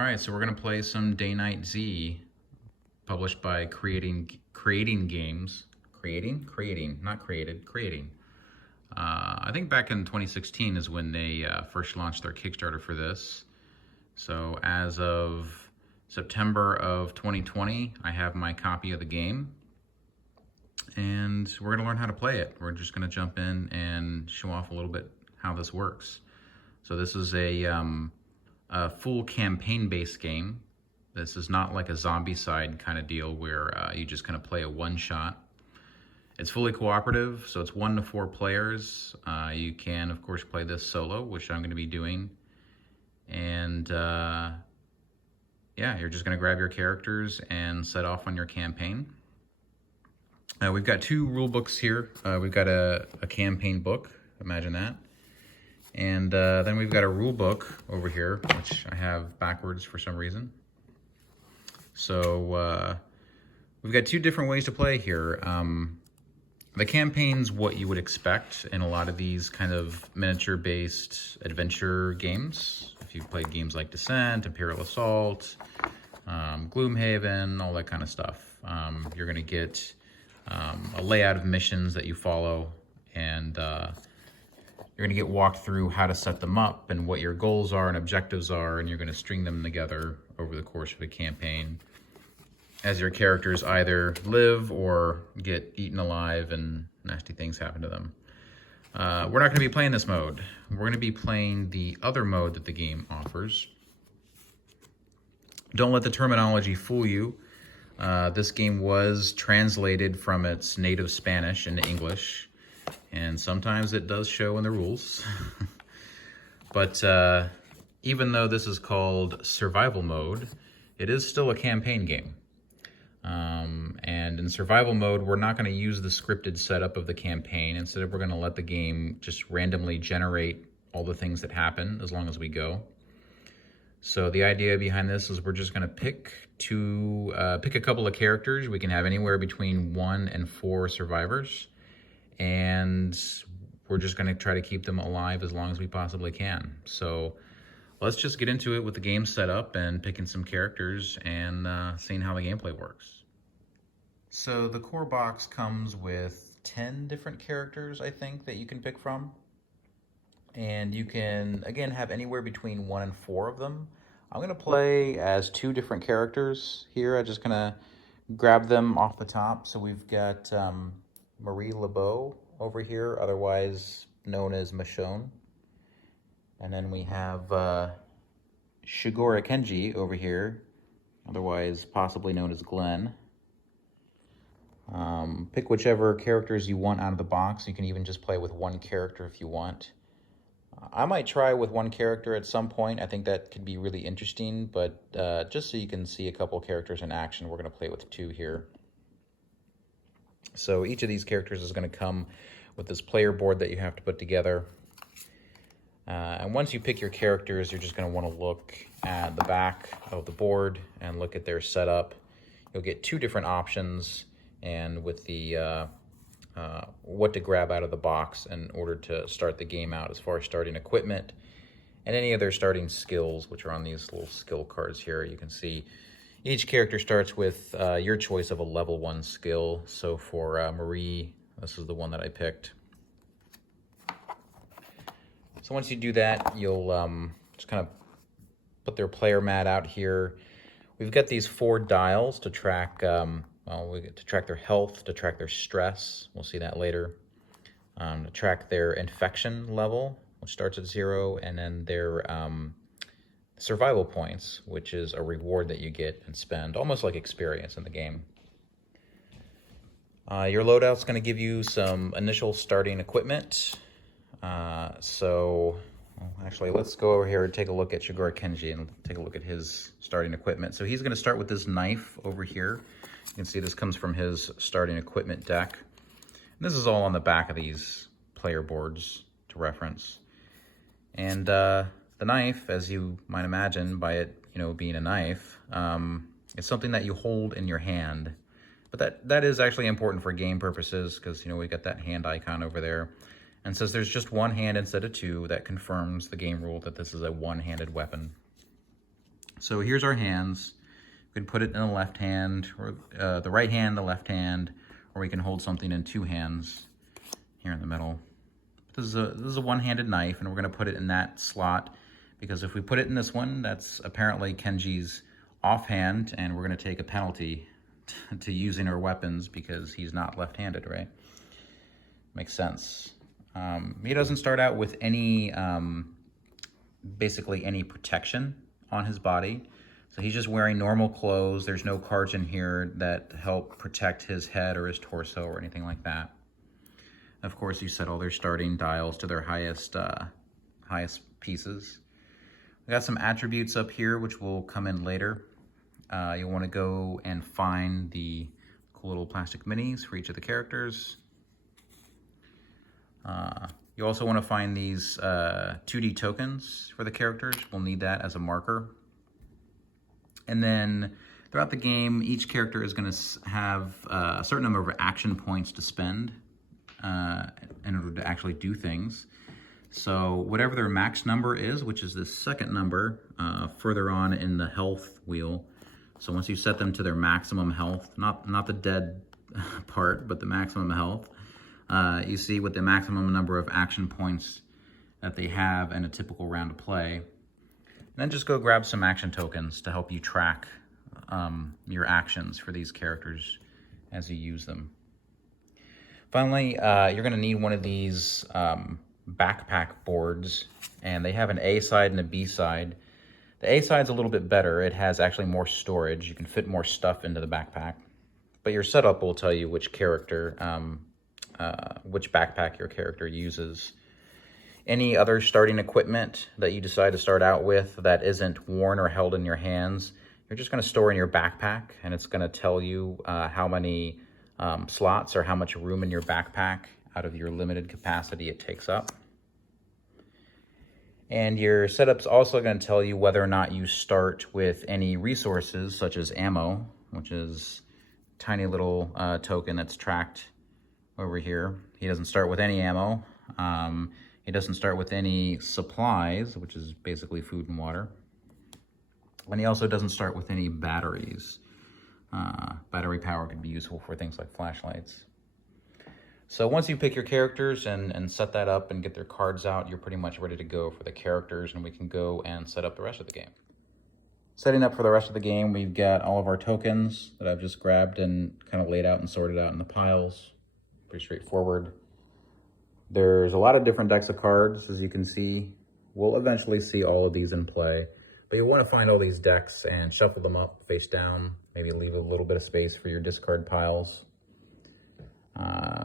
All right, so we're gonna play some Day Night Z, published by Creating Games. Not created, Creating. I think back in 2016 is when they first launched their Kickstarter for this. So as of September of 2020, I have my copy of the game, and we're gonna learn how to play it. We're just gonna jump in and show off a little bit how this works. So this is a full campaign-based game. This is not like a Zombicide kind of deal where you just kind of play a one-shot. It's fully cooperative, so it's 1 to 4 players. You can, of course, play this solo, which I'm going to be doing. And yeah, you're just going to grab your characters and set off on your campaign. We've got 2 rule books here. We've got a campaign book, imagine that. And then we've got a rule book over here, which I have backwards for some reason. So we've got 2 different ways to play here. The campaign's what you would expect in a lot of these kind of miniature-based adventure games. If you've played games like Descent, Imperial Assault, Gloomhaven, all that kind of stuff. You're going to get a layout of missions that you follow, and you're going to get walked through how to set them up and what your goals are and objectives are, and you're going to string them together over the course of the campaign as your characters either live or get eaten alive and nasty things happen to them. We're not going to be playing this mode. We're going to be playing the other mode that the game offers. Don't let the terminology fool you. This game was translated from its native Spanish into English, and sometimes it does show in the rules. But even though this is called survival mode, it is still a campaign game. And in survival mode, we're not going to use the scripted setup of the campaign. Instead, we're going to let the game just randomly generate all the things that happen as long as we go. So the idea behind this is we're just going to pick a couple of characters. We can have anywhere between 1 and 4 survivors, and we're just going to try to keep them alive as long as we possibly can. So let's just get into it with the game set up and picking some characters and seeing how the gameplay works. So the core box comes with 10 different characters, I think, that you can pick from. And you can, again, have anywhere between 1 and 4 of them. I'm going to play as 2 different characters here. I'm just going to grab them off the top. So we've got Marie Laveau over here, otherwise known as Michonne. And then we have Shigoro Kenji over here, otherwise possibly known as Glenn. Pick whichever characters you want out of the box. You can even just play with 1 character if you want. I might try with 1 character at some point. I think that could be really interesting, but just so you can see a couple characters in action, we're going to play with 2 here. So each of these characters is going to come with this player board that you have to put together. And once you pick your characters, you're just going to want to look at the back of the board and look at their setup. You'll get 2 different options, and with the what to grab out of the box in order to start the game out as far as starting equipment and any of their starting skills, which are on these little skill cards here. You can see each character starts with your choice of a level 1 skill. So for Marie, this is the one that I picked. So once you do that, you'll just kind of put their player mat out here. We've got these 4 dials to track, to track their health, to track their stress. We'll see that later. To track their infection level, which starts at 0, and then their survival points, which is a reward that you get and spend, almost like experience in the game. Your loadout's going to give you some initial starting equipment. Actually, let's go over here and take a look at Shigoro Kenji and take a look at his starting equipment. So he's going to start with this knife over here. You can see this comes from his starting equipment deck. And this is all on the back of these player boards to reference. And the knife, as you might imagine by it, being a knife, is something that you hold in your hand. But that is actually important for game purposes because, we got that hand icon over there. And since there's just 1 hand instead of 2, that confirms the game rule that this is a one-handed weapon. So here's our hands. We can put it in the left hand, or the right hand, the left hand, or we can hold something in two hands here in the middle. This is a one-handed knife, and we're going to put it in that slot because if we put it in this one, that's apparently Kenji's offhand, and we're going to take a penalty to using our weapons because he's not left-handed, right? Makes sense. He doesn't start out with any, basically any protection on his body. So he's just wearing normal clothes. There's no cards in here that help protect his head or his torso or anything like that. Of course, you set all their starting dials to their highest pieces. We got some attributes up here, which will come in later. You'll want to go and find the cool little plastic minis for each of the characters. You also want to find these 2D tokens for the characters. We'll need that as a marker. And then throughout the game, each character is going to have a certain number of action points to spend in order to actually do things. So whatever their max number is, which is the second number further on in the health wheel. So once you set them to their maximum health, not the dead part, but the maximum health, you see what the maximum number of action points that they have in a typical round of play. And then just go grab some action tokens to help you track your actions for these characters as you use them. Finally, you're going to need one of these backpack boards, and they have an A side and a B side. The A side's a little bit better. It has actually more storage. You can fit more stuff into the backpack. But your setup will tell you which character, which backpack your character uses. Any other starting equipment that you decide to start out with that isn't worn or held in your hands, you're just going to store in your backpack, and it's going to tell you how many slots or how much room in your backpack out of your limited capacity it takes up. And your setup's also going to tell you whether or not you start with any resources such as ammo, which is a tiny little token that's tracked over here. He doesn't start with any ammo. He doesn't start with any supplies, which is basically food and water. And he also doesn't start with any batteries. Battery power could be useful for things like flashlights. So once you pick your characters and set that up and get their cards out, you're pretty much ready to go for the characters, and we can go and set up the rest of the game. Setting up for the rest of the game, we've got all of our tokens that I've just grabbed and kind of laid out and sorted out in the piles. Pretty straightforward. There's a lot of different decks of cards, as you can see. We'll eventually see all of these in play, but you'll want to find all these decks and shuffle them up face down, maybe leave a little bit of space for your discard piles.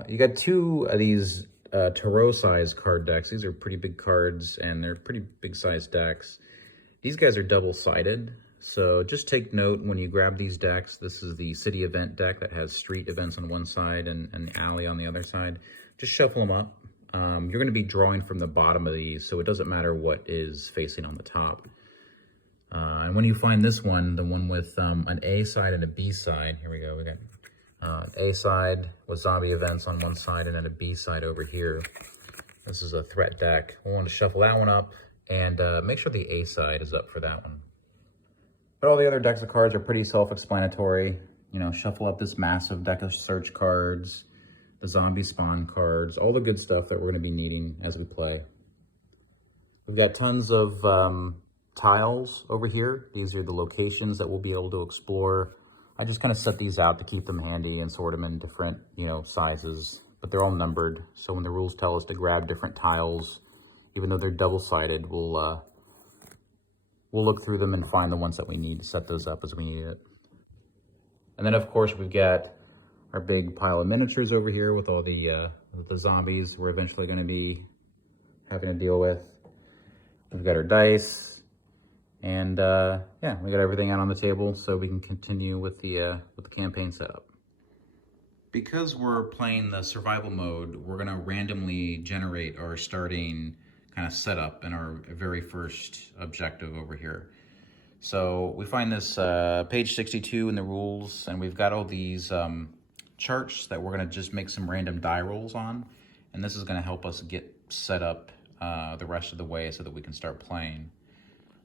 You got two of these Tarot-size card decks. These are pretty big cards, and they're pretty big-sized decks. These guys are double-sided, so just take note when you grab these decks. This is the city event deck that has street events on one side and the alley on the other side. Just shuffle them up. You're going to be drawing from the bottom of these, so it doesn't matter what is facing on the top. And when you find this one, the one with an A side and a B side, here we go, we got A side with zombie events on one side and then a B side over here. This is a threat deck. We'll want to shuffle that one up and make sure the A side is up for that one. But all the other decks of cards are pretty self-explanatory. You know, shuffle up this massive deck of search cards, the zombie spawn cards, all the good stuff that we're going to be needing as we play. We've got tons of tiles over here. These are the locations that we'll be able to explore. I just kind of set these out to keep them handy and sort them in different, sizes, but they're all numbered. So when the rules tell us to grab different tiles, even though they're double-sided, we'll look through them and find the ones that we need to set those up as we need it. And then, of course, we've got our big pile of miniatures over here with all the zombies we're eventually going to be having to deal with. We've got our dice, and yeah, we got everything out on the table so we can continue with the campaign setup. Because we're playing the survival mode, we're going to randomly generate our starting kind of setup in our very first objective over here. So we find this page 62 in the rules, and we've got all these charts that we're going to just make some random die rolls on, and this is going to help us get set up the rest of the way so that we can start playing.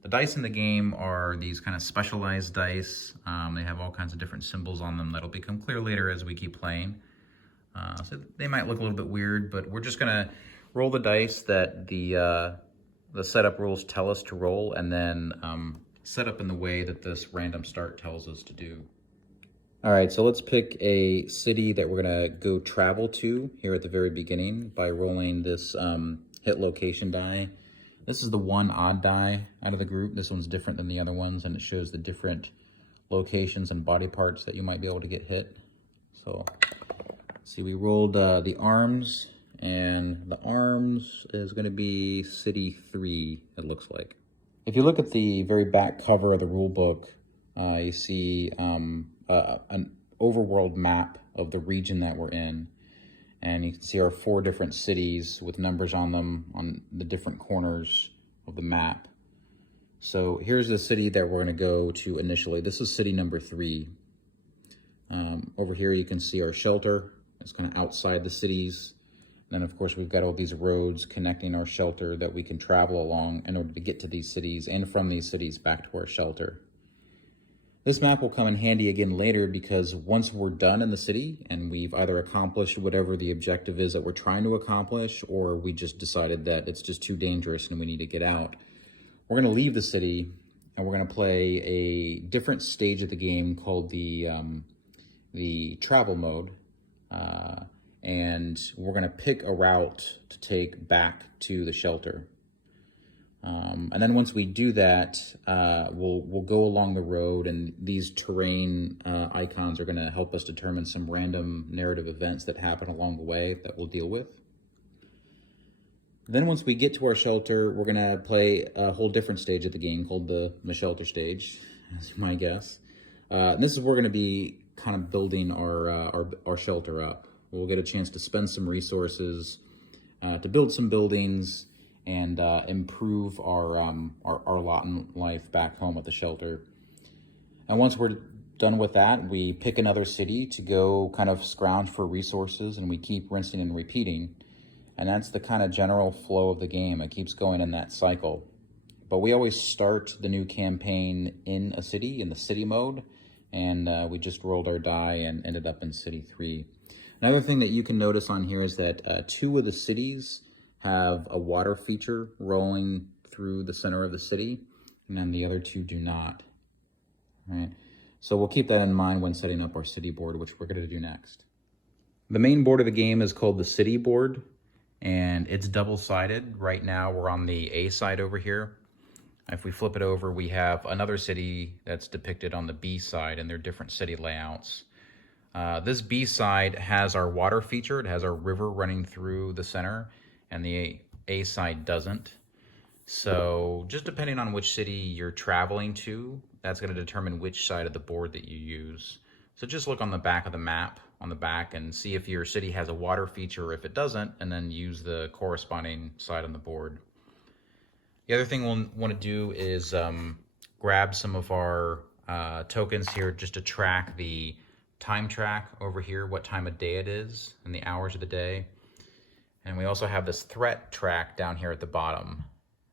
The dice in the game are these kind of specialized dice. They have all kinds of different symbols on them that'll become clear later as we keep playing. So they might look a little bit weird, but we're just gonna roll the dice that the setup rules tell us to roll, and then set up in the way that this random start tells us to do. All right, so let's pick a city that we're gonna go travel to here at the very beginning by rolling this hit location die. This is the one odd die out of the group. This one's different than the other ones, and it shows the different locations and body parts that you might be able to get hit. So, see, we rolled the arms, and the arms is going to be City 3, it looks like. If you look at the very back cover of the rule book, you see an overworld map of the region that we're in. And you can see our 4 different cities with numbers on them on the different corners of the map. So here's the city that we're going to go to initially. This is city number 3. Over here you can see our shelter. It's kind of outside the cities. And then of course we've got all these roads connecting our shelter that we can travel along in order to get to these cities and from these cities back to our shelter. This map will come in handy again later because once we're done in the city and we've either accomplished whatever the objective is that we're trying to accomplish, or we just decided that it's just too dangerous and we need to get out, we're going to leave the city and we're going to play a different stage of the game called the travel mode. And we're going to pick a route to take back to the shelter. And then once we do that, we'll go along the road, and these terrain icons are going to help us determine some random narrative events that happen along the way that we'll deal with. Then once we get to our shelter, we're going to play a whole different stage of the game called the shelter stage, as you might guess. And this is where we're going to be kind of building our shelter up. We'll get a chance to spend some resources to build some buildings and improve our lot in life back home at the shelter. And once we're done with that, we pick another city to go kind of scrounge for resources, and we keep rinsing and repeating. And that's the kind of general flow of the game. It keeps going in that cycle. But we always start the new campaign in a city, in the city mode, and we just rolled our die and ended up in City 3. Another thing that you can notice on here is that 2 of the cities have a water feature rolling through the center of the city, and then the other 2 do not. All right, so we'll keep that in mind when setting up our city board, which we're going to do next. The main board of the game is called the city board, and it's double-sided. Right now we're on the A side over here. If we flip it over, we have another city that's depicted on the B side, and they're different city layouts. This B side has our water feature. It has our river running through the center, and the A side doesn't. So just depending on which city you're traveling to, that's going to determine which side of the board that you use. So just look on the back of the map on the back and see if your city has a water feature or if it doesn't, and then use the corresponding side on the board. The other thing we'll want to do is grab some of our tokens here just to track the time track over here, what time of day it is and the hours of the day. And we also have this threat track down here at the bottom.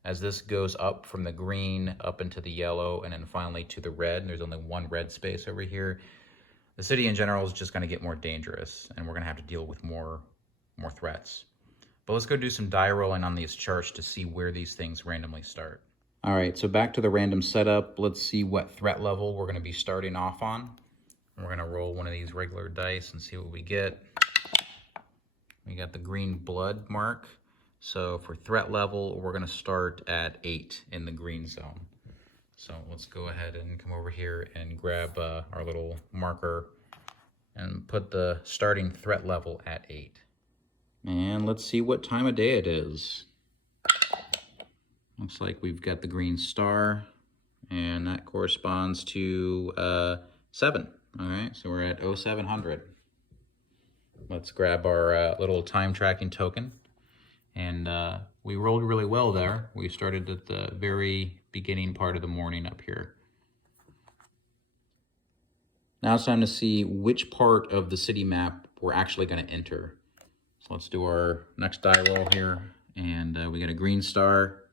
As this goes up from the green up into the yellow and then finally to the red, and there's only one red space over here, the city in general is just going to get more dangerous, and we're going to have to deal with more threats. But let's go do some die rolling on these charts to see where these things randomly start. All right, so back to the random setup. Let's see what threat level we're going to be starting off on. We're going to roll one of these regular dice and see what we get. We got the green blood mark. So for threat level, we're going to start at 8 in the green zone. So let's go ahead and come over here and grab our little marker and put the starting threat level at 8. And let's see what time of day it is. Looks like we've got the green star, and that corresponds to 7. All right, so we're at 0700. Let's grab our little time tracking token. And we rolled really well there. We started at the very beginning part of the morning up here. Now it's time to see which part of the city map we're actually going to enter. So let's do our next die roll here. And we got a green star,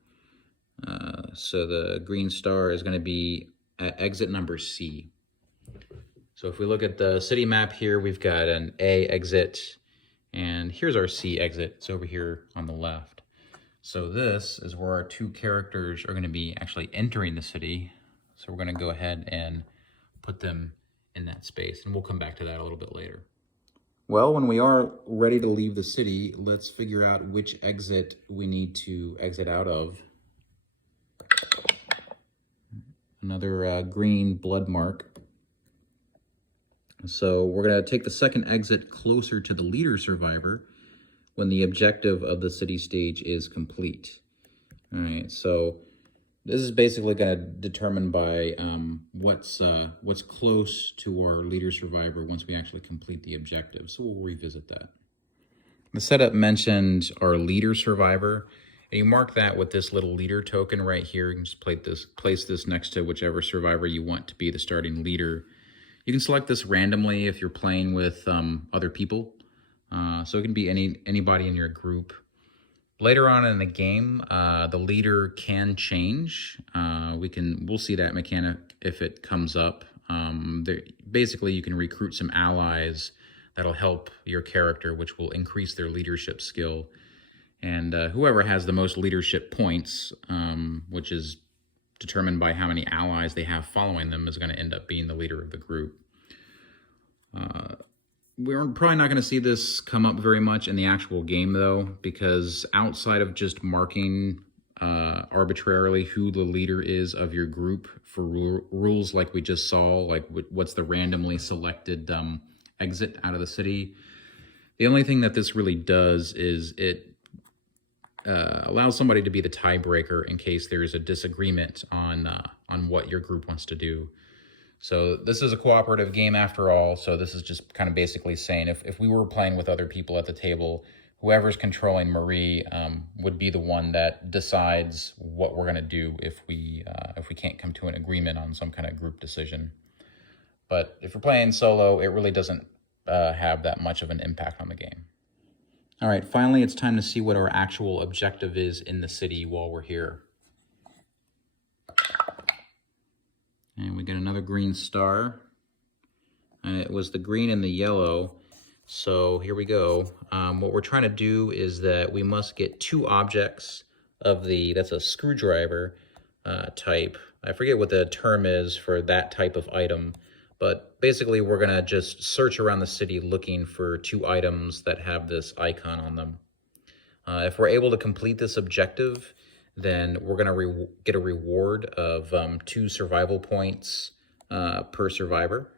So the green star is going to be at exit number C. So if we look at the city map here, we've got an A exit, and here's our C exit. It's over here on the left. So this is where our two characters are going to be actually entering the city. So we're going to go ahead and put them in that space, and we'll come back to that a little bit later. Well, when we are ready to leave the city, let's figure out which exit we need to exit out of. Another green blood mark. So we're going to take the second exit closer to the leader survivor when the objective of the city stage is complete. All right, so this is basically going to determine by what's close to our leader survivor once we actually complete the objective. So we'll revisit that. The setup mentioned our leader survivor, and you mark that with this little leader token right here. You can just place this next to whichever survivor you want to be the starting leader. You can select this randomly if you're playing with other people. So it can be anybody in your group. Later on in the game, the leader can change. We'll see that mechanic if it comes up. Basically, you can recruit some allies that'll help your character, which will increase their leadership skill. And whoever has the most leadership points, which is determined by how many allies they have following them, is going to end up being the leader of the group. We're probably not going to see this come up very much in the actual game, though, because outside of just marking arbitrarily who the leader is of your group for rules like we just saw, like what's the randomly selected exit out of the city, the only thing that this really does is it allows somebody to be the tiebreaker in case there is a disagreement on what your group wants to do. So this is a cooperative game after all, so this is just kind of basically saying if we were playing with other people at the table, whoever's controlling Marie would be the one that decides what we're going to do if we can't come to an agreement on some kind of group decision. But if you're playing solo, it really doesn't have that much of an impact on the game. All right, finally, it's time to see what our actual objective is in the city while we're here. And we get another green star. And it was the green and the yellow. So here we go. What we're trying to do is that we must get two objects of that's a screwdriver type. I forget what the term is for that type of item. But basically, we're going to just search around the city looking for two items that have this icon on them. If we're able to complete this objective, then we're going to get a reward of 2 survival points per survivor.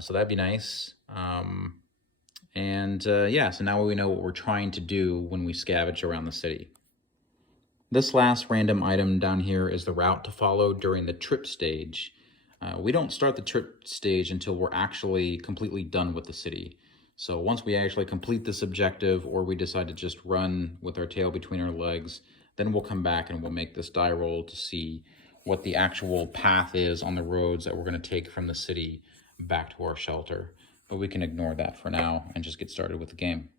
So that'd be nice. Yeah, so now we know what we're trying to do when we scavenge around the city. This last random item down here is the route to follow during the trip stage. We don't start the trip stage until we're actually completely done with the city. So once we actually complete this objective, or we decide to just run with our tail between our legs, then we'll come back and we'll make this die roll to see what the actual path is on the roads that we're going to take from the city back to our shelter. But we can ignore that for now and just get started with the game.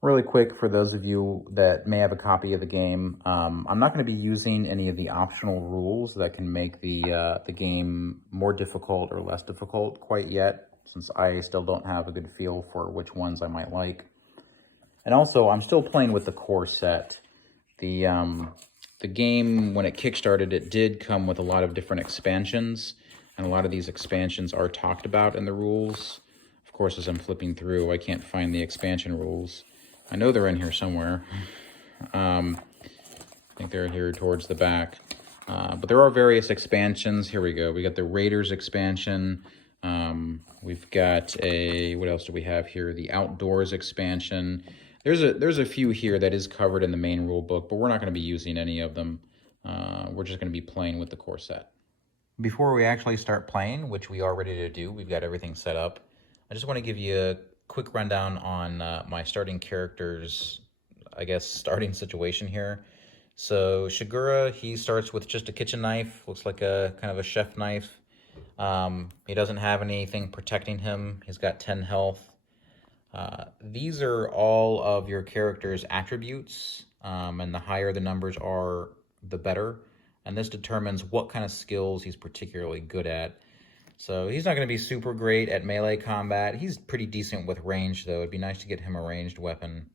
Really quick, for those of you that may have a copy of the game, I'm not going to be using any of the optional rules that can make the game more difficult or less difficult quite yet, since I still don't have a good feel for which ones I might like. And also, I'm still playing with the core set. The game, when it kickstarted, it did come with a lot of different expansions, and a lot of these expansions are talked about in the rules. Of course, as I'm flipping through, I can't find the expansion rules. I know they're in here somewhere. I think they're here towards the back. But there are various expansions. Here we go. We got the Raiders expansion. We've got what else do we have here? The Outdoors expansion. There's a few here that is covered in the main rule book, but we're not going to be using any of them. We're just going to be playing with the core set. Before we actually start playing, which we are ready to do, we've got everything set up. I just want to give you a quick rundown on my starting character's, I guess, starting situation here. So Shigura, he starts with just a kitchen knife, looks like a kind of a chef knife. He doesn't have anything protecting him. He's got 10 health. These are all of your character's attributes, and the higher the numbers are, the better. And this determines what kind of skills he's particularly good at. So he's not going to be super great at melee combat. He's pretty decent with range, though. It'd be nice to get him a ranged weapon.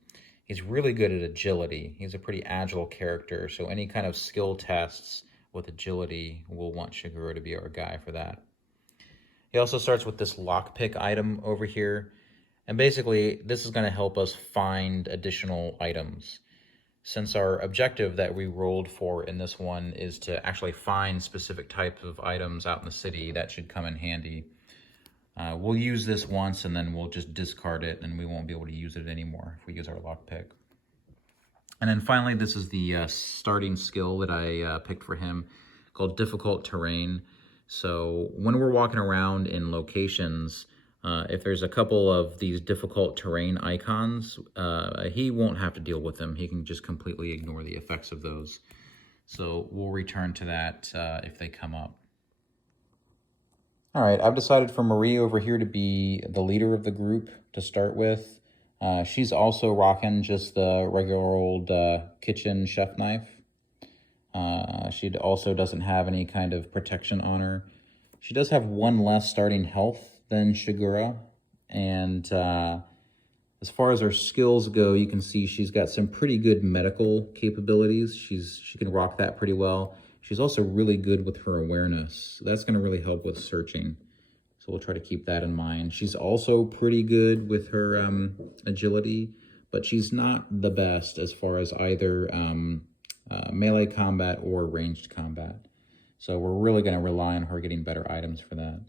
He's really good at agility. He's a pretty agile character, so any kind of skill tests with agility, we'll want Shiguro to be our guy for that. He also starts with this lockpick item over here. And basically, this is going to help us find additional items. Since our objective that we rolled for in this one is to actually find specific types of items out in the city, that should come in handy. We'll use this once and then we'll just discard it and we won't be able to use it anymore if we use our lockpick. And then finally, this is the starting skill that I picked for him, called Difficult Terrain. So when we're walking around in locations, if there's a couple of these difficult terrain icons, he won't have to deal with them. He can just completely ignore the effects of those. So we'll return to that if they come up. All right, I've decided for Marie over here to be the leader of the group to start with. She's also rocking just the regular old kitchen chef knife. She also doesn't have any kind of protection on her. She does have one less starting health than Shiguro, and as far as her skills go, you can see she's got some pretty good medical capabilities. She can rock that pretty well. She's also really good with her awareness. So that's going to really help with searching. So we'll try to keep that in mind. She's also pretty good with her agility, but she's not the best as far as either melee combat or ranged combat. So we're really going to rely on her getting better items for that.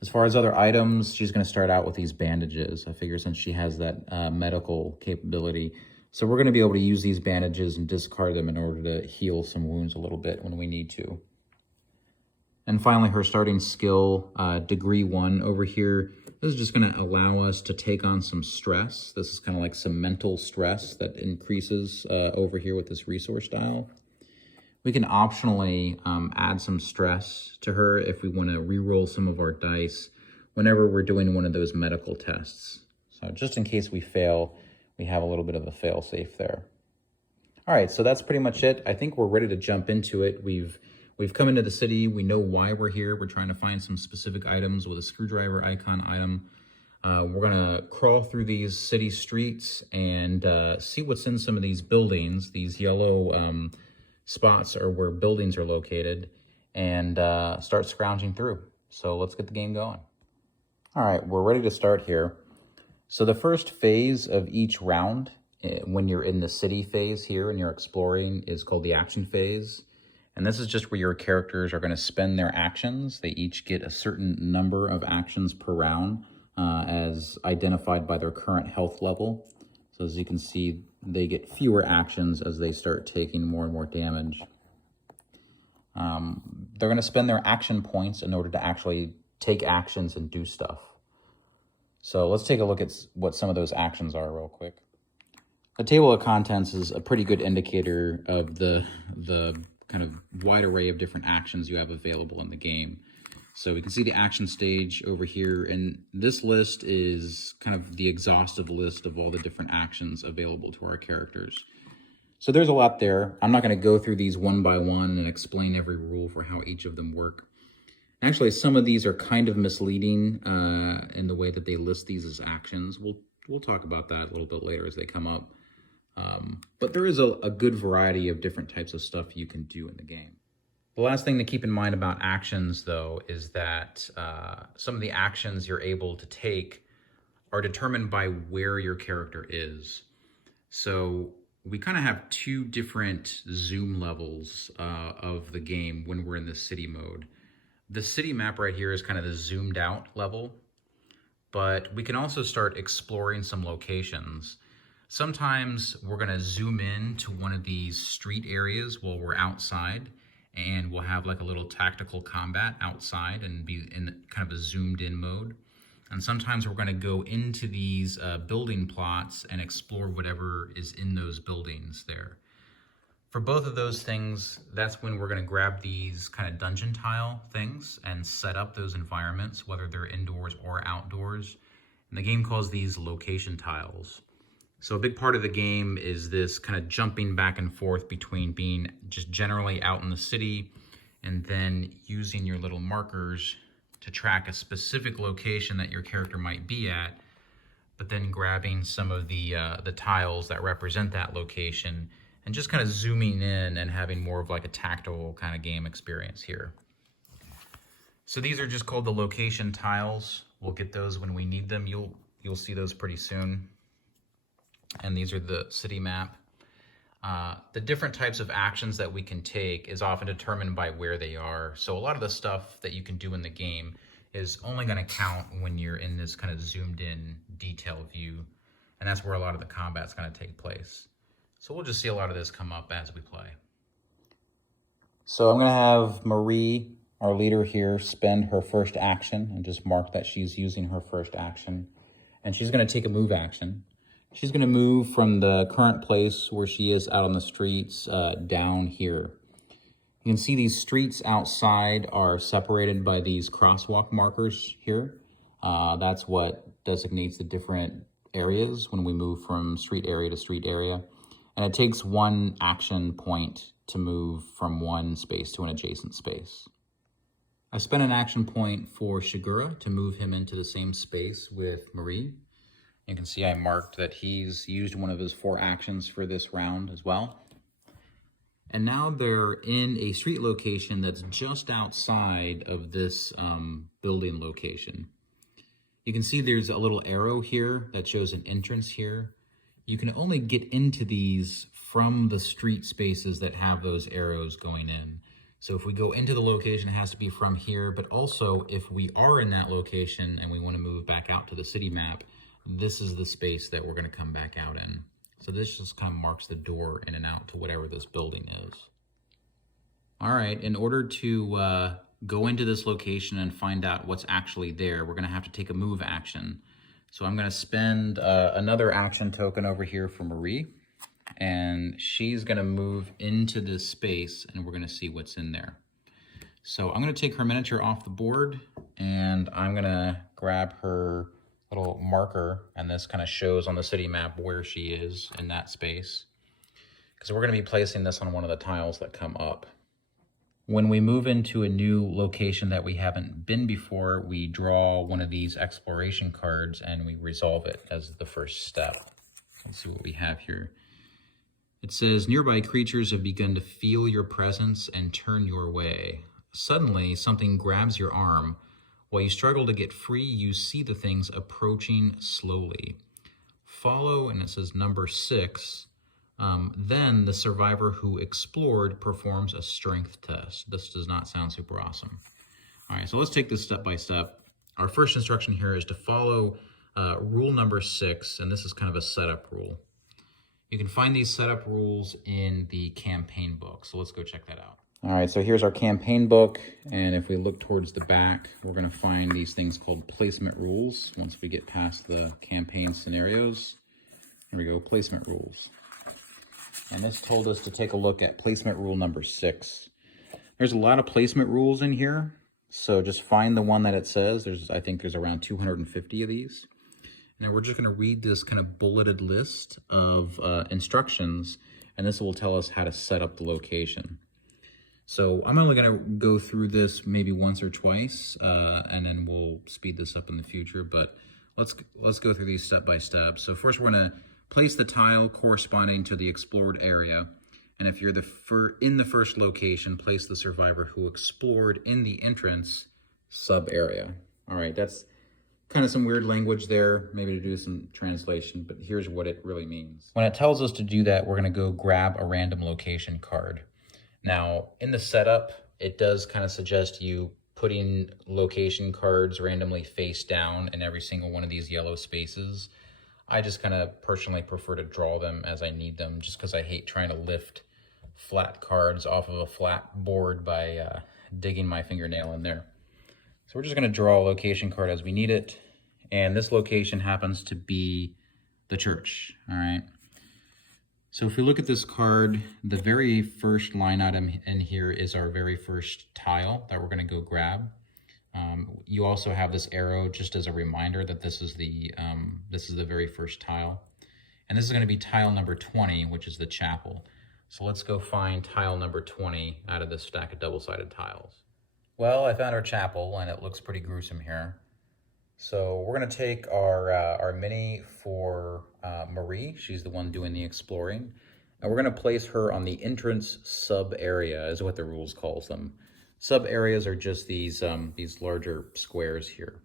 As far as other items, she's going to start out with these bandages. I figure since she has that medical capability. So we're going to be able to use these bandages and discard them in order to heal some wounds a little bit when we need to. And finally, her starting skill, Degree 1 over here. This is just going to allow us to take on some stress. This is kind of like some mental stress that increases over here with this resource dial. We can optionally add some stress to her if we want to re-roll some of our dice whenever we're doing one of those medical tests. So just in case we fail, we have a little bit of a fail-safe there. All right, so that's pretty much it. I think we're ready to jump into it. We've come into the city. We know why we're here. We're trying to find some specific items with a screwdriver icon item. We're going to crawl through these city streets and see what's in some of these buildings. These yellow spots are where buildings are located, and start scrounging through. So let's get the game going. All right, we're ready to start here. So the first phase of each round, when you're in the city phase here and you're exploring, is called the action phase. And this is just where your characters are going to spend their actions. They each get a certain number of actions per round as identified by their current health level. So as you can see, they get fewer actions as they start taking more and more damage. They're going to spend their action points in order to actually take actions and do stuff. So let's take a look at what some of those actions are real quick. The table of contents is a pretty good indicator of the kind of wide array of different actions you have available in the game. So we can see the action stage over here, and this list is kind of the exhaustive list of all the different actions available to our characters. So there's a lot there. I'm not going to go through these one by one and explain every rule for how each of them work. Actually, some of these are kind of misleading in the way that they list these as actions. We'll talk about that a little bit later as they come up. But there is a good variety of different types of stuff you can do in the game. The last thing to keep in mind about actions, though, is that some of the actions you're able to take are determined by where your character is. So we kind of have two different zoom levels of the game when we're in the city mode. The city map right here is kind of the zoomed out level, but we can also start exploring some locations. Sometimes we're going to zoom in to one of these street areas while we're outside, and we'll have like a little tactical combat outside and be in kind of a zoomed in mode. And sometimes we're going to go into these building plots and explore whatever is in those buildings there. For both of those things, that's when we're going to grab these kind of dungeon tile things and set up those environments, whether they're indoors or outdoors. And the game calls these location tiles. So a big part of the game is this kind of jumping back and forth between being just generally out in the city and then using your little markers to track a specific location that your character might be at, but then grabbing some of the tiles that represent that location and just kind of zooming in and having more of like a tactile kind of game experience here. So these are just called the location tiles. We'll get those when we need them. You'll see those pretty soon. And these are the city map. The different types of actions that we can take is often determined by where they are. So a lot of the stuff that you can do in the game is only going to count when you're in this kind of zoomed in detail view. And that's where a lot of the combat's going to take place. So we'll just see a lot of this come up as we play. So I'm going to have Marie, our leader here, spend her first action and just mark that she's using her first action. And she's going to take a move action. She's going to move from the current place where she is out on the streets down here. You can see these streets outside are separated by these crosswalk markers here. That's what designates the different areas when we move from street area to street area. And it takes one action point to move from one space to an adjacent space. I spent an action point for Shigura to move him into the same space with Marie. You can see I marked that he's used one of his 4 actions for this round as well. And now they're in a street location that's just outside of this building location. You can see there's a little arrow here that shows an entrance here. You can only get into these from the street spaces that have those arrows going in. So if we go into the location, it has to be from here, but also if we are in that location and we want to move back out to the city map, this is the space that we're going to come back out in. So this just kind of marks the door in and out to whatever this building is. All right, in order to go into this location and find out what's actually there, we're going to have to take a move action. So I'm going to spend another action token over here for Marie, and she's going to move into this space and we're going to see what's in there. So I'm going to take her miniature off the board and I'm going to grab her little marker, and this kind of shows on the city map where she is in that space, because we're going to be placing this on one of the tiles that come up. When we move into a new location that we haven't been before, we draw one of these exploration cards and we resolve it as the first step. Let's see what we have here. It says, nearby creatures have begun to feel your presence and turn your way. Suddenly, something grabs your arm. While you struggle to get free, you see the things approaching slowly. Follow, and it says number 6. Then the survivor who explored performs a strength test. This does not sound super awesome. All right, so let's take this step by step. Our first instruction here is to follow rule number 6, and this is kind of a setup rule. You can find these setup rules in the campaign book, so let's go check that out. All right, so here's our campaign book, and if we look towards the back, we're going to find these things called placement rules. Once we get past the campaign scenarios, here we go, placement rules. And this told us to take a look at placement rule number 6. There's a lot of placement rules in here, so just find the one that it says. I think there's around 250 of these. Now we're just going to read this kind of bulleted list of instructions, and this will tell us how to set up the location. So I'm only going to go through this maybe once or twice, and then we'll speed this up in the future. But let's go through these step by step. So first, we're going to place the tile corresponding to the explored area, and if you're in the first location, place the survivor who explored in the entrance sub area. All right, that's kind of some weird language there, maybe to do some translation, but here's what it really means. When it tells us to do that, we're going to go grab a random location card. Now, in the setup, it does kind of suggest you putting location cards randomly face down in every single one of these yellow spaces. I just kind of personally prefer to draw them as I need them, just because I hate trying to lift flat cards off of a flat board by digging my fingernail in there. So we're just going to draw a location card as we need it, and this location happens to be the church, all right? So if we look at this card, the very first line item in here is our very first tile that we're going to go grab. You also have this arrow just as a reminder that this is the very first tile. And this is going to be tile number 20, which is the chapel. So let's go find tile number 20 out of this stack of double-sided tiles. Well, I found our chapel, and it looks pretty gruesome here. So we're going to take our mini for Marie. She's the one doing the exploring. And we're going to place her on the entrance sub-area, is what the rules calls them. Sub-areas are just these larger squares here.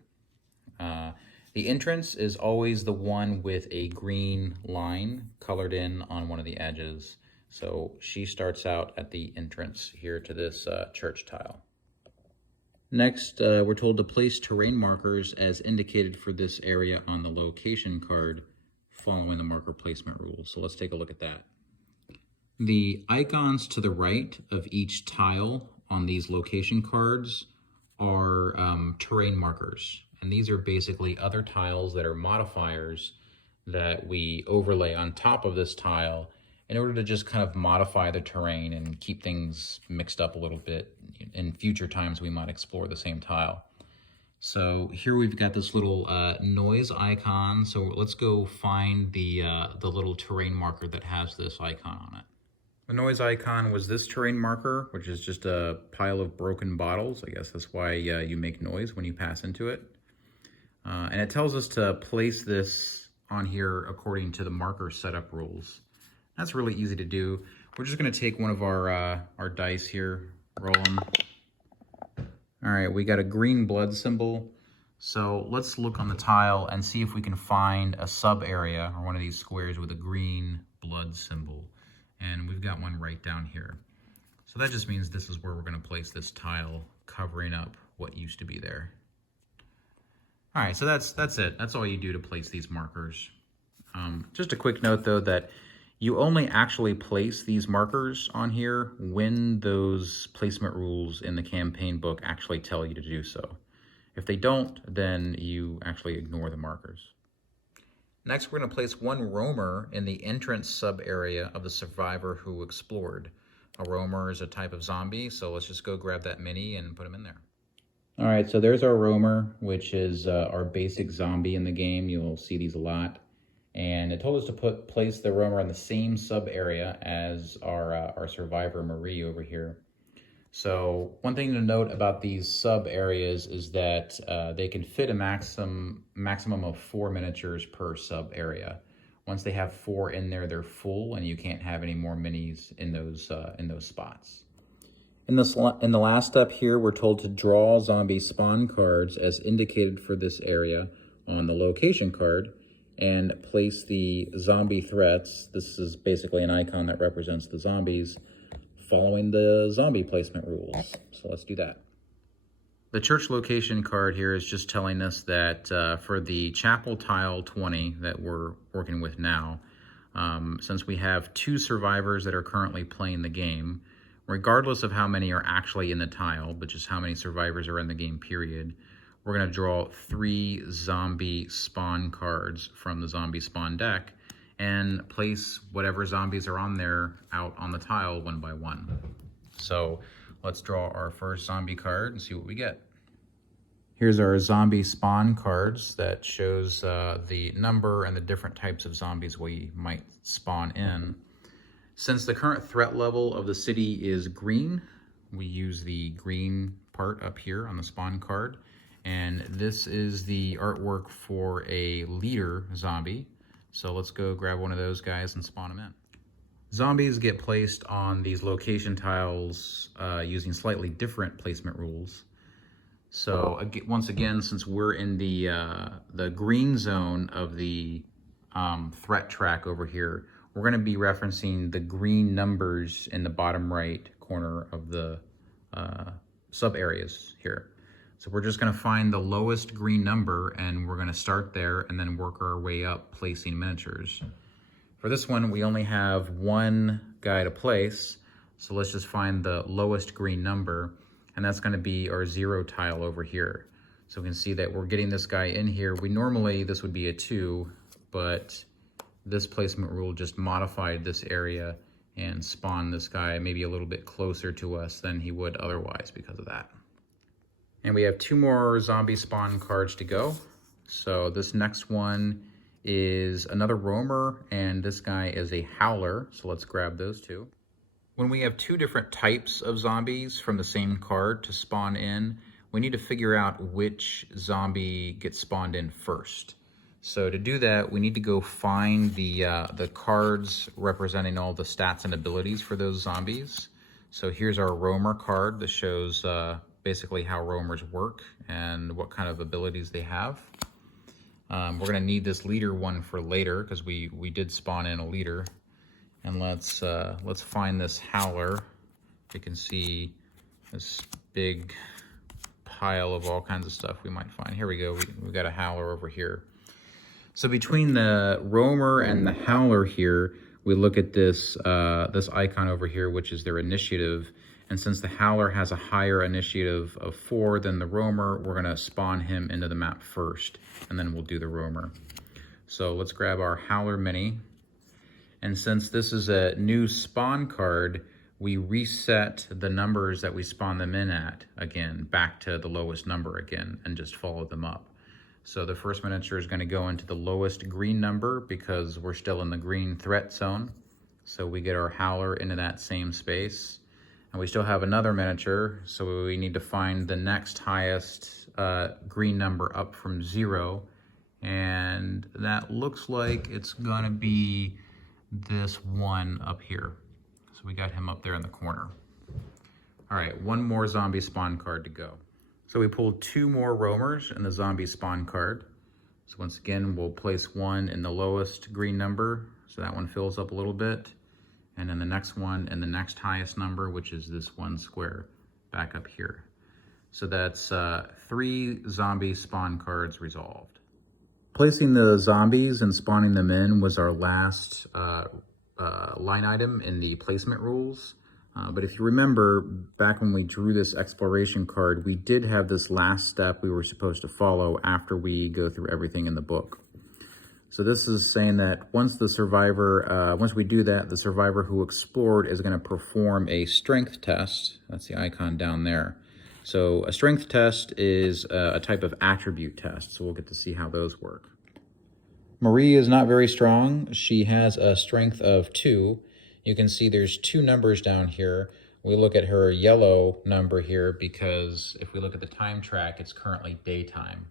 The entrance is always the one with a green line colored in on one of the edges. So she starts out at the entrance here to this church tile. Next, we're told to place terrain markers as indicated for this area on the location card following the marker placement rules. So let's take a look at that. The icons to the right of each tile on these location cards are terrain markers. And these are basically other tiles that are modifiers that we overlay on top of this tile in order to just kind of modify the terrain and keep things mixed up a little bit. In future times, we might explore the same tile. So here we've got this little noise icon. So let's go find the little terrain marker that has this icon on it. The noise icon was this terrain marker, which is just a pile of broken bottles. I guess that's why you make noise when you pass into it. And it tells us to place this on here according to the marker setup rules. That's really easy to do. We're just going to take one of our dice here, roll them. All right, we got a green blood symbol. So let's look on the tile and see if we can find a sub area or one of these squares with a green blood symbol. And we've got one right down here. So that just means this is where we're going to place this tile, covering up what used to be there. All right, so that's it. That's all you do to place these markers. Just a quick note, though, that you only actually place these markers on here when those placement rules in the campaign book actually tell you to do so. If they don't, then you actually ignore the markers. Next, we're going to place one roamer in the entrance sub-area of the survivor who explored. A roamer is a type of zombie, so let's just go grab that mini and put him in there. All right, so there's our roamer, which is our basic zombie in the game. You'll see these a lot. And it told us to place the roamer in the same sub-area as our survivor, Marie, over here. So one thing to note about these sub-areas is that they can fit a maximum of 4 miniatures per sub-area. Once they have 4 in there, they're full, and you can't have any more minis in those spots. In the last step here, we're told to draw zombie spawn cards as indicated for this area on the location card and place the zombie threats. This is basically an icon that represents the zombies following the zombie placement rules. So let's do that. The church location card here is just telling us that for the chapel tile 20 that we're working with now, since we have 2 survivors that are currently playing the game, regardless of how many are actually in the tile, but just how many survivors are in the game period, we're going to draw 3 zombie spawn cards from the zombie spawn deck and place whatever zombies are on there out on the tile one by one. So let's draw our first zombie card and see what we get. Here's our zombie spawn cards that shows the number and the different types of zombies we might spawn in. Since the current threat level of the city is green, we use the green part up here on the spawn card. And this is the artwork for a leader zombie. So let's go grab one of those guys and spawn them in. Zombies get placed on these location tiles using slightly different placement rules. So once again, since we're in the green zone of the threat track over here, we're going to be referencing the green numbers in the bottom right corner of the sub areas here. So we're just going to find the lowest green number and we're going to start there and then work our way up placing miniatures. For this one, we only have 1 guy to place. So let's just find the lowest green number, and that's going to be our 0 tile over here. So we can see that we're getting this guy in here. Normally this would be a 2, but this placement rule just modified this area and spawned this guy maybe a little bit closer to us than he would otherwise because of that. And we have 2 more zombie spawn cards to go. So this next one is another roamer, and this guy is a howler. So let's grab those two. When we have two different types of zombies from the same card to spawn in, we need to figure out which zombie gets spawned in first. So to do that, we need to go find the cards representing all the stats and abilities for those zombies. So here's our roamer card that shows basically how roamers work and what kind of abilities they have. We're gonna need this leader one for later because we did spawn in a leader. And let's find this howler. You can see this big pile of all kinds of stuff we might find. Here we go. We got a howler over here. So between the roamer and the howler here, we look at this this icon over here, which is their initiative. And since the howler has a higher initiative of 4 than the roamer, we're gonna spawn him into the map first, and then we'll do the roamer. So let's grab our howler mini. And since this is a new spawn card, we reset the numbers that we spawn them in at again, back to the lowest number again, and just follow them up. So the first miniature is going to go into the lowest green number because we're still in the green threat zone. So we get our howler into that same space. And we still have another miniature, so we need to find the next highest green number up from 0. And that looks like it's going to be this one up here. So we got him up there in the corner. All right, one more zombie spawn card to go. So we pulled 2 more roamers in the zombie spawn card. So once again, we'll place one in the lowest green number. So that one fills up a little bit. And then the next one in the next highest number, which is this one square back up here. So that's 3 zombie spawn cards resolved. Placing the zombies and spawning them in was our last line item in the placement rules. But if you remember, back when we drew this exploration card, we did have this last step we were supposed to follow after we go through everything in the book. So this is saying that once the survivor, once we do that, the survivor who explored is going to perform a strength test. That's the icon down there. So a strength test is a type of attribute test, so we'll get to see how those work. Marie is not very strong. She has a strength of 2. You can see there's 2 numbers down here. We look at her yellow number here because if we look at the time track, it's currently daytime.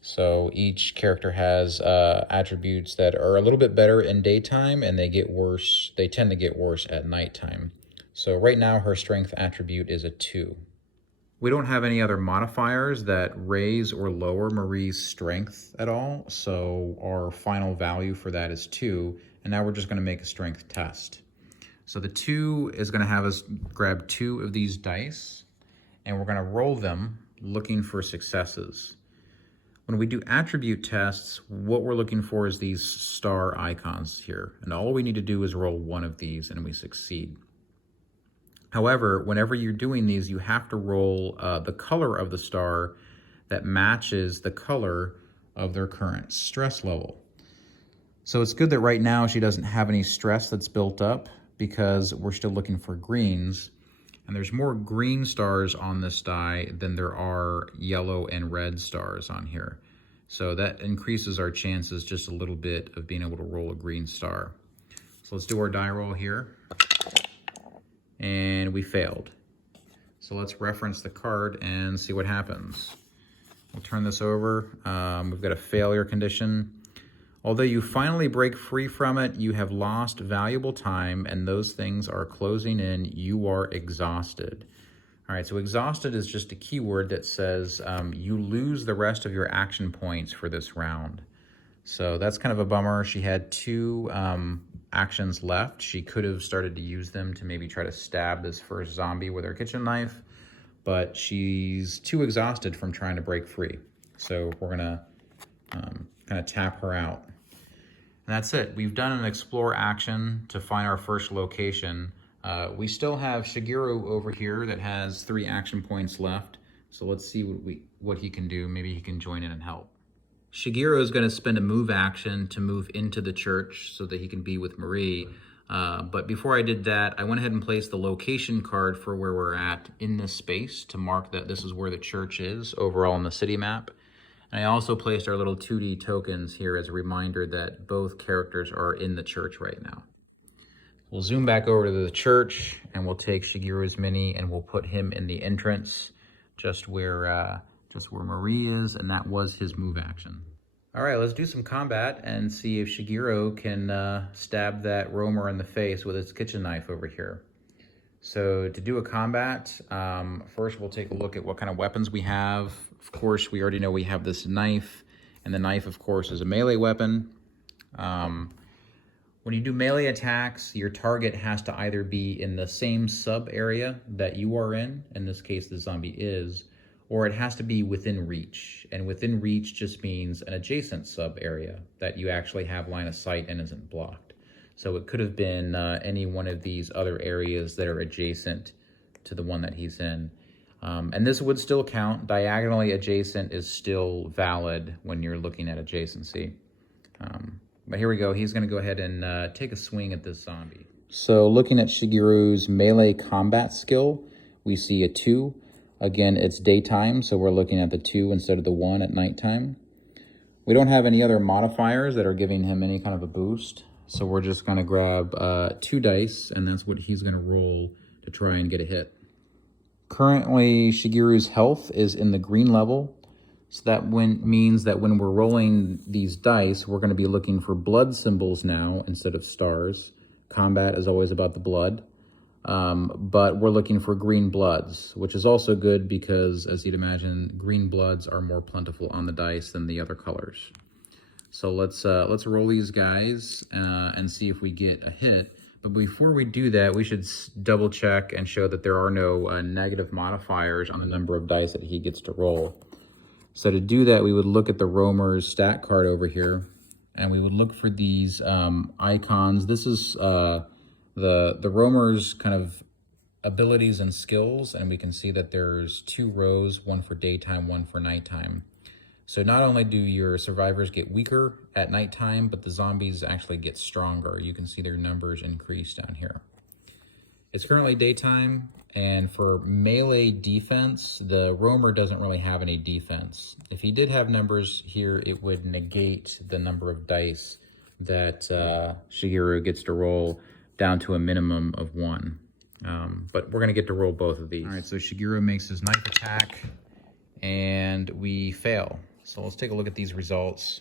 So each character has attributes that are a little bit better in daytime, and they get worse. They tend to get worse at nighttime. So right now her strength attribute is a 2. We don't have any other modifiers that raise or lower Marie's strength at all. So our final value for that is 2. And now we're just going to make a strength test. So the 2 is going to have us grab 2 of these dice, and we're going to roll them looking for successes. When we do attribute tests, what we're looking for is these star icons here. And all we need to do is roll 1 of these and we succeed. However, whenever you're doing these, you have to roll the color of the star that matches the color of their current stress level. So it's good that right now she doesn't have any stress that's built up because we're still looking for greens. And there's more green stars on this die than there are yellow and red stars on here. So that increases our chances just a little bit of being able to roll a green star. So let's do our die roll here. And we failed. So let's reference the card and see what happens. We'll turn this over. We've got a failure condition. Although you finally break free from it, you have lost valuable time, and those things are closing in. You are exhausted. All right, so exhausted is just a keyword that says you lose the rest of your action points for this round. So that's kind of a bummer. She had 2 actions left. She could have started to use them to maybe try to stab this first zombie with her kitchen knife, but she's too exhausted from trying to break free. So we're gonna kind of tap her out. And that's it. We've done an explore action to find our first location. We still have Shigeru over here that has 3 action points left. So let's see what he can do. Maybe he can join in and help. Shigeru is going to spend a move action to move into the church so that he can be with Marie. But before I did that, I went ahead and placed the location card for where we're at in this space to mark that this is where the church is overall on the city map. And I also placed our little 2D tokens here as a reminder that both characters are in the church right now. We'll zoom back over to the church and we'll take Shigeru's mini and we'll put him in the entrance just where Marie is, and that was his move action. All right, let's do some combat and see if Shigeru can stab that roamer in the face with his kitchen knife over here. So to do a combat, first we'll take a look at what kind of weapons we have. Of course, we already know we have this knife, and the knife, of course, is a melee weapon. When you do melee attacks, your target has to either be in the same sub area that you are in this case the zombie is, or it has to be within reach. And within reach just means an adjacent sub area that you actually have line of sight and isn't blocked. So it could have been any one of these other areas that are adjacent to the one that he's in. And this would still count. Diagonally adjacent is still valid when you're looking at adjacency. But here we go. He's going to go ahead and take a swing at this zombie. So looking at Shigeru's melee combat skill, we see a 2. Again, it's daytime, so we're looking at the 2 instead of the 1 at nighttime. We don't have any other modifiers that are giving him any kind of a boost. So we're just going to grab 2 dice, and that's what he's going to roll to try and get a hit. Currently, Shigeru's health is in the green level. So that means that when we're rolling these dice, we're going to be looking for blood symbols now instead of stars. Combat is always about the blood. But we're looking for green bloods, which is also good because, as you'd imagine, green bloods are more plentiful on the dice than the other colors. So let's roll these guys and see if we get a hit. But before we do that, we should double check and show that there are no negative modifiers on the number of dice that he gets to roll. So to do that, we would look at the roamer's stat card over here, and we would look for these icons. This is the roamer's kind of abilities and skills, and we can see that there's 2 rows, one for daytime, one for nighttime. So not only do your survivors get weaker at nighttime, but the zombies actually get stronger. You can see their numbers increase down here. It's currently daytime, and for melee defense, the roamer doesn't really have any defense. If he did have numbers here, it would negate the number of dice that Shigeru gets to roll down to a minimum of 1. But we're going to get to roll both of these. All right, so Shigeru makes his knife attack, and we fail. So let's take a look at these results.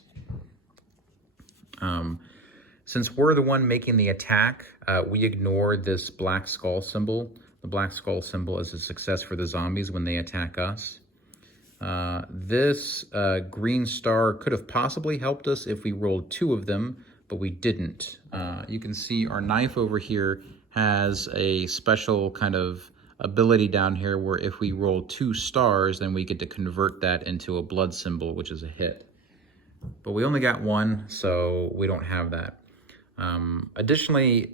Since we're the one making the attack, we ignored this black skull symbol. The black skull symbol is a success for the zombies when they attack us. This green star could have possibly helped us if we rolled 2 of them, but we didn't. You can see our knife over here has a special kind of ability down here where if we roll 2 stars, then we get to convert that into a blood symbol, which is a hit. But we only got 1, so we don't have that. Additionally,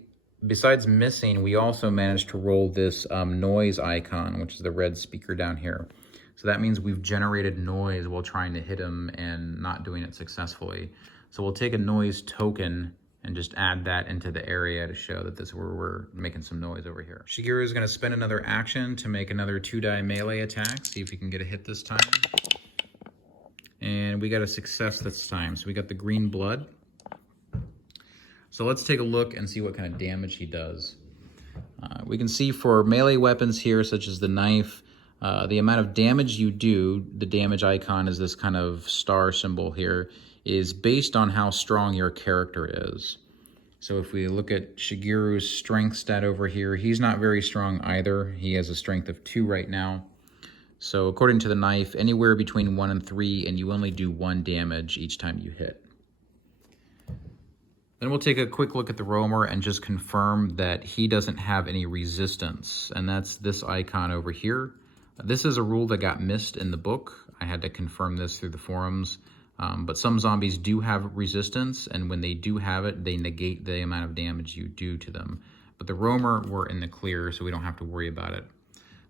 besides missing, we also managed to roll this noise icon, which is the red speaker down here. So that means we've generated noise while trying to hit him and not doing it successfully. So we'll take a noise token and just add that into the area to show that this is where we're making some noise over here. Shigeru is going to spend another action to make another 2-die melee attack. See if we can get a hit this time. And we got a success this time. So we got the green blood. So let's take a look and see what kind of damage he does. We can see for melee weapons here, such as the knife, the amount of damage you do, the damage icon is this kind of star symbol here, is based on how strong your character is. So if we look at Shigeru's strength stat over here, he's not very strong either. He has a strength of 2 right now. So according to the knife, anywhere between 1 and 3, and you only do 1 damage each time you hit. Then we'll take a quick look at the roamer and just confirm that he doesn't have any resistance, and that's this icon over here. This is a rule that got missed in the book. I had to confirm this through the forums. But some zombies do have resistance, and when they do have it, they negate the amount of damage you do to them. But the roamer, we're in the clear, so we don't have to worry about it.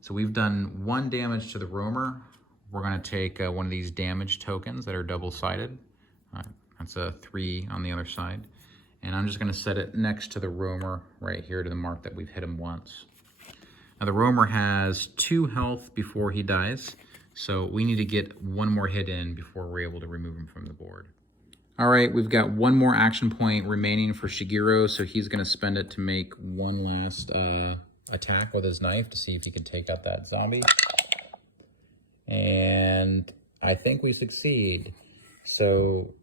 So we've done 1 damage to the roamer. We're going to take one of these damage tokens that are double-sided. That's a 3 on the other side. And I'm just going to set it next to the roamer right here to the mark that we've hit him once. Now the roamer has 2 health before he dies. So we need to get one more hit in before we're able to remove him from the board. All right, we've got one more action point remaining for Shigeru, so he's going to spend it to make one last attack with his knife to see if he can take out that zombie. And I think we succeed. So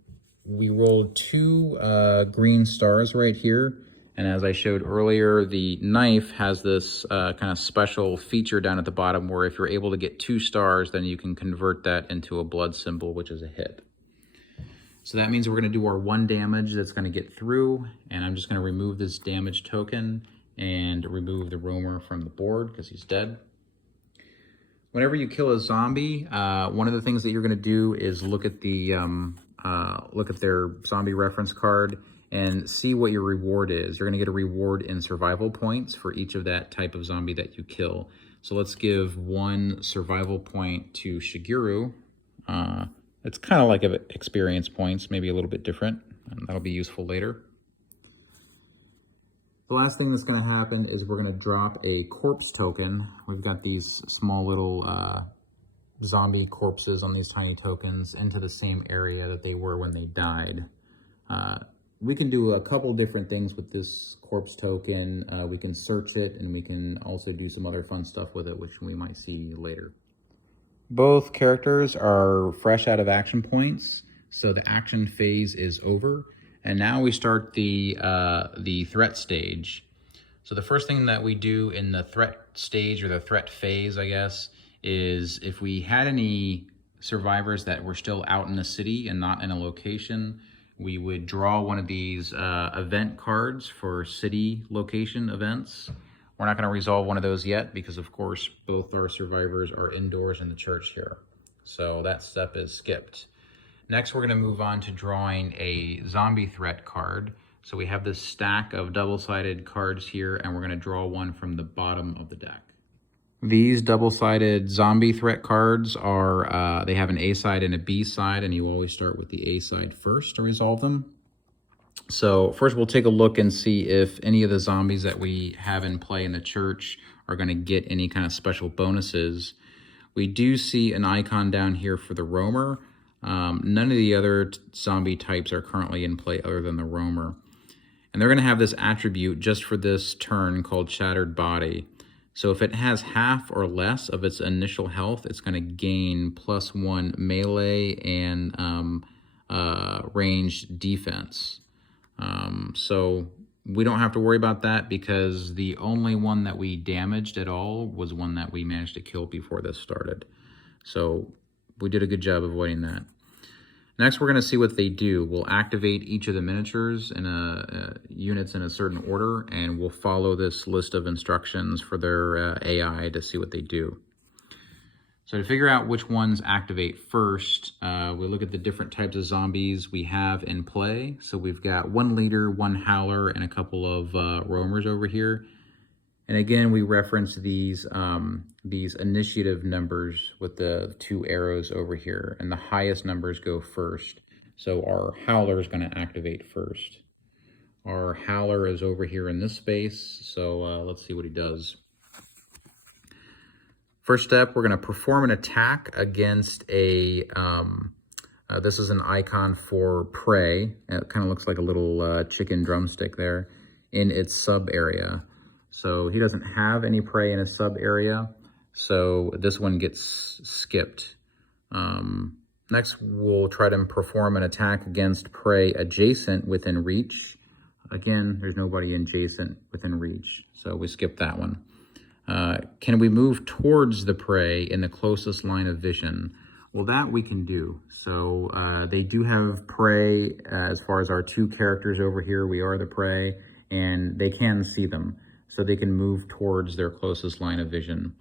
we rolled 2 green stars right here. And as I showed earlier, the knife has this kind of special feature down at the bottom where if you're able to get 2 stars, then you can convert that into a blood symbol, which is a hit. So that means we're going to do our 1 damage that's going to get through, and I'm just going to remove this damage token and remove the roamer from the board because he's dead. Whenever you kill a zombie, one of the things that you're going to do is look at their zombie reference card and see what your reward is. You're going to get a reward in survival points for each of that type of zombie that you kill. So let's give 1 survival point to Shigeru. It's kind of like experience points, maybe a little bit different, and that'll be useful later. The last thing that's going to happen is we're going to drop a corpse token. We've got these small little zombie corpses on these tiny tokens into the same area that they were when they died. We can do a couple different things with this corpse token. We can search it, and we can also do some other fun stuff with it, which we might see later. Both characters are fresh out of action points, so the action phase is over. And now we start the threat stage. So the first thing that we do in the threat stage, or the threat phase, I guess, is if we had any survivors that were still out in the city and not in a location, we would draw one of these event cards for city location events. We're not going to resolve one of those yet because, of course, both our survivors are indoors in the church here. So that step is skipped. Next, we're going to move on to drawing a zombie threat card. So we have this stack of double-sided cards here, and we're going to draw one from the bottom of the deck. These double-sided zombie threat cards are, they have an A side and a B side, and you always start with the A side first to resolve them. So first we'll take a look and see if any of the zombies that we have in play in the church are going to get any kind of special bonuses. We do see an icon down here for the roamer. None of the other zombie types are currently in play other than the roamer. And they're going to have this attribute just for this turn called Shattered Body. So if it has half or less of its initial health, it's going to gain +1 melee and ranged defense. So we don't have to worry about that because the only one that we damaged at all was one that we managed to kill before this started. So we did a good job avoiding that. Next, we're going to see what they do. We'll activate each of the miniatures in units in a certain order, and we'll follow this list of instructions for their AI to see what they do. So to figure out which ones activate first, we look at the different types of zombies we have in play. So we've got 1 leader, 1 howler, and a couple of roamers over here. And again, we reference these initiative numbers with the 2 arrows over here, and the highest numbers go first. So our howler is going to activate first. Our howler is over here in this space, so let's see what he does. First step, we're going to perform an attack against a, this is an icon for prey. It kind of looks like a little chicken drumstick there in its sub area. So he doesn't have any prey in his sub area, so this one gets skipped. Next, we'll try to perform an attack against prey adjacent within reach. Again, there's nobody adjacent within reach, so we skip that one. Can we move towards the prey in the closest line of vision? Well, that we can do. So they do have prey as far as our 2 characters over here. We are the prey, and they can see them. So they can move towards their closest line of vision.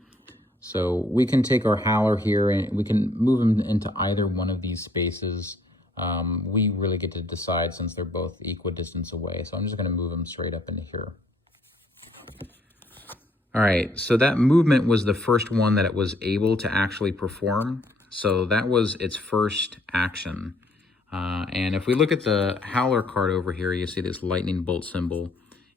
So we can take our howler here and we can move them into either one of these spaces. We really get to decide since they're both equidistance away. So I'm just going to move them straight up into here. All right, so that movement was the first one that it was able to actually perform. So that was its first action. And if we look at the howler card over here, you see this lightning bolt symbol.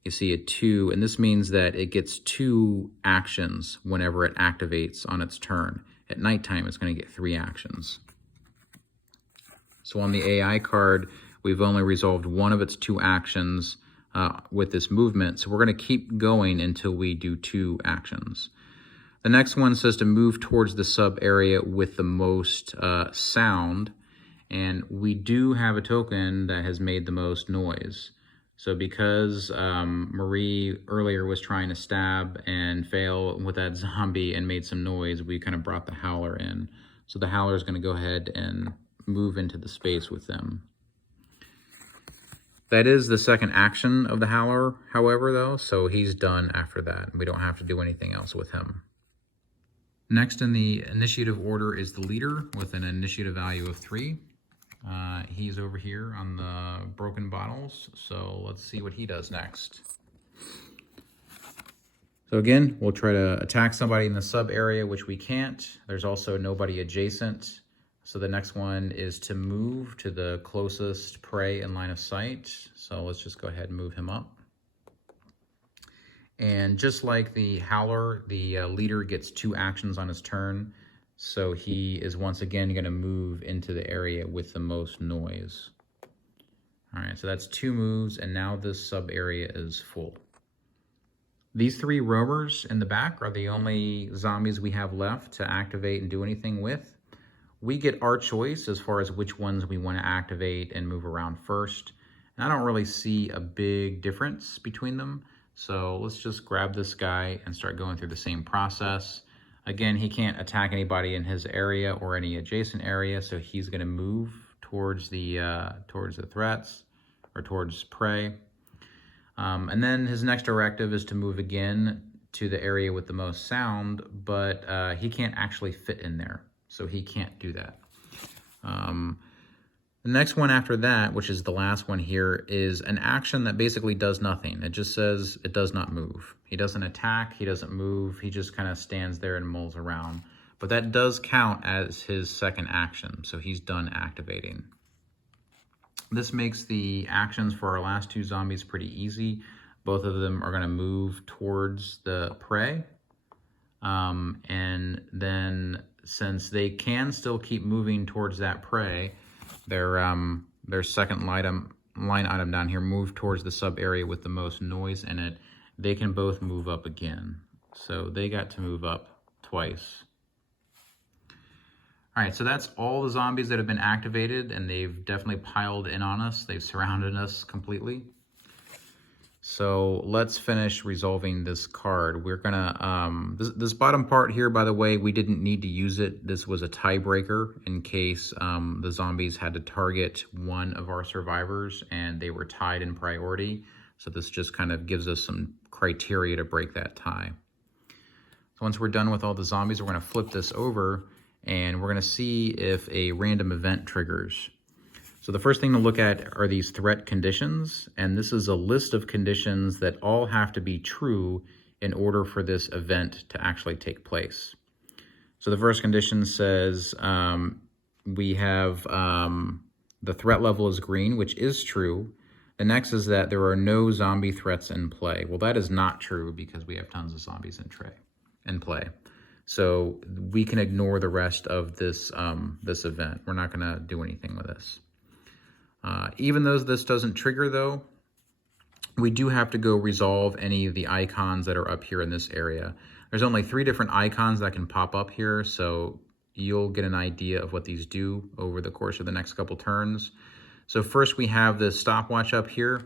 You see a 2, and this means that it gets 2 actions whenever it activates on its turn. at nighttime, it's going to get 3 actions. So on the AI card, we've only resolved one of its 2 actions with this movement. So we're going to keep going until we do 2 actions. The next one says to move towards the sub area with the most sound. And we do have a token that has made the most noise. So because Marie earlier was trying to stab and fail with that zombie and made some noise, we kind of brought the Howler in. So the Howler is going to go ahead and move into the space with them. That is the second action of the Howler, however, though, so he's done after that. We don't have to do anything else with him. Next in the initiative order is the leader with an initiative value of 3. He's over here on the broken bottles, so let's see what he does next. So again, we'll try to attack somebody in the sub area, which we can't. There's also nobody adjacent. So the next one is to move to the closest prey in line of sight. So let's just go ahead and move him up. And just like the Howler, the leader gets 2 actions on his turn. So he is once again going to move into the area with the most noise. All right, so that's 2 moves, and now this sub area is full. These 3 roamers in the back are the only zombies we have left to activate and do anything with. We get our choice as far as which ones we want to activate and move around first. And I don't really see a big difference between them. So let's just grab this guy and start going through the same process. Again, he can't attack anybody in his area or any adjacent area, so he's going to move towards the threats or towards prey. And then his next directive is to move again to the area with the most sound, but he can't actually fit in there. So he can't do that. The next one after that, which is the last one here, is an action that basically does nothing. It just says it does not move. He doesn't attack, he doesn't move, he just kind of stands there and mulls around. But that does count as his second action, so he's done activating. This makes the actions for our last 2 zombies pretty easy. Both of them are going to move towards the prey. And then since they can still keep moving towards that prey, their second line item down here, move towards the sub area with the most noise in it, they can both move up again. So they got to move up twice. All right, so that's all the zombies that have been activated, and they've definitely piled in on us. They've surrounded us completely. So let's finish resolving this card. We're gonna, this bottom part here, by the way, we didn't need to use it. This was a tiebreaker in case the zombies had to target one of our survivors and they were tied in priority. So this just kind of gives us some criteria to break that tie. So once we're done with all the zombies, we're gonna flip this over and we're gonna see if a random event triggers. So the first thing to look at are these threat conditions, and this is a list of conditions that all have to be true in order for this event to actually take place. So the first condition says we have the threat level is green, which is true. The next is that there are no zombie threats in play. Well, that is not true because we have tons of zombies in play. So we can ignore the rest of this, this event. We're not gonna do anything with this. Even though this doesn't trigger though, we do have to go resolve any of the icons that are up here in this area. There's only 3 different icons that can pop up here, so you'll get an idea of what these do over the course of the next couple turns. So first we have the stopwatch up here,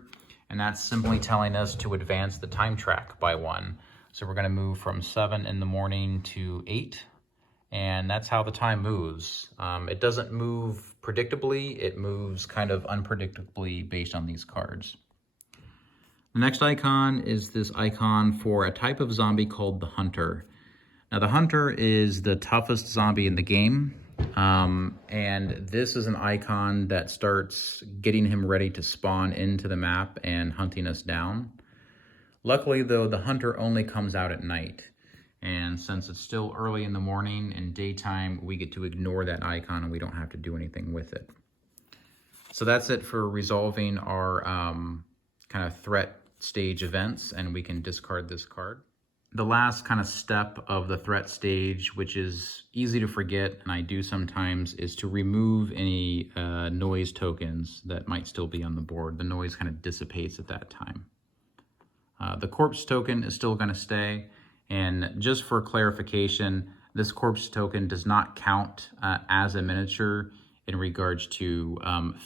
and that's simply telling us to advance the time track by 1. So we're gonna move from 7 in the morning to 8. And that's how the time moves. It doesn't move predictably, it moves kind of unpredictably based on these cards. The next icon is this icon for a type of zombie called the Hunter. Now the Hunter is the toughest zombie in the game, and this is an icon that starts getting him ready to spawn into the map and hunting us down. Luckily though, the Hunter only comes out at night. And since it's still early in the morning and daytime, we get to ignore that icon and we don't have to do anything with it. So that's it for resolving our kind of threat stage events, and we can discard this card. The last kind of step of the threat stage, which is easy to forget, and I do sometimes, is to remove any noise tokens that might still be on the board. The noise kind of dissipates at that time. The corpse token is still going to stay, and just for clarification, this corpse token does not count as a miniature in regards to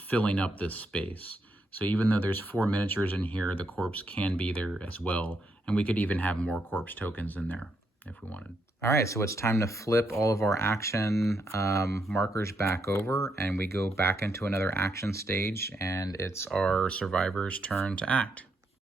filling up this space. So even though there's 4 miniatures in here, the corpse can be there as well, and we could even have more corpse tokens in there if we wanted. All right, so it's time to flip all of our action markers back over, and we go back into another action stage, and it's our survivor's turn to act.